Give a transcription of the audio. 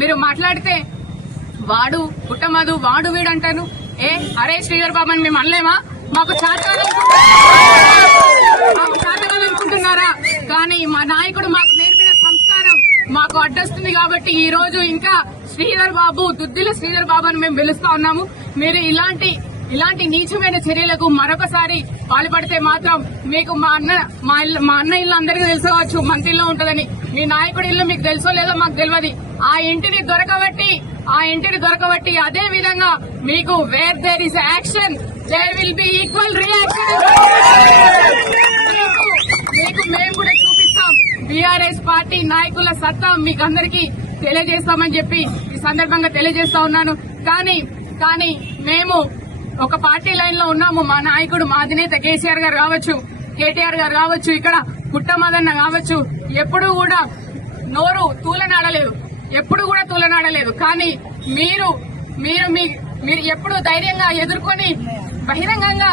మీరు మాట్లాడితే వాడు పుట్టమదు వాడు వీడు అంటాను. అరే శ్రీధర్ బాబు అని మేము అనలేమా? మాకు చాటాలనుకుంటున్నారా? కానీ మా నాయకుడు మాకు నేర్పిన సంస్కారం మాకు అడ్డొస్తుంది కాబట్టి ఈ రోజు ఇంకా శ్రీధర్ బాబు, దుద్దిల శ్రీధర్ బాబు అని మేము పిలుస్తా ఉన్నాము. మీరు ఇలాంటి నీచమైన చర్యలకు మరొకసారి పాల్పడితే మాత్రం మీకు మా అన్న ఇల్లు అందరికీ తెలుసుకోవచ్చు, మంత్రిలో ఉంటుందని. మీ నాయకుడి ఇల్లు మీకు తెలుసో లేదో మాకు తెలియదు. ఆ ఇంటిని దొరకబట్టి అదే విధంగా మీకు where there is action there will be equal reaction మీకు మేము కూడా చూపిస్తాం. బీఆర్ఎస్ పార్టీ నాయకుల సత్తా మీకు అందరికీ తెలియజేస్తామని చెప్పి ఈ సందర్భంగా తెలియజేస్తా ఉన్నాను. కానీ మేము ఒక పార్టీ లైన్ లో ఉన్నాము. మా నాయకుడు, మా అధినేత కేసీఆర్ గారు కావచ్చు, కేటీఆర్ గారు కావచ్చు, ఇక్కడ పుట్టమదన్న కావచ్చు, ఎప్పుడు కూడా నోరు తూలనాడలేదు. కానీ మీరు ఎప్పుడు ధైర్యంగా ఎదుర్కొని బహిరంగంగా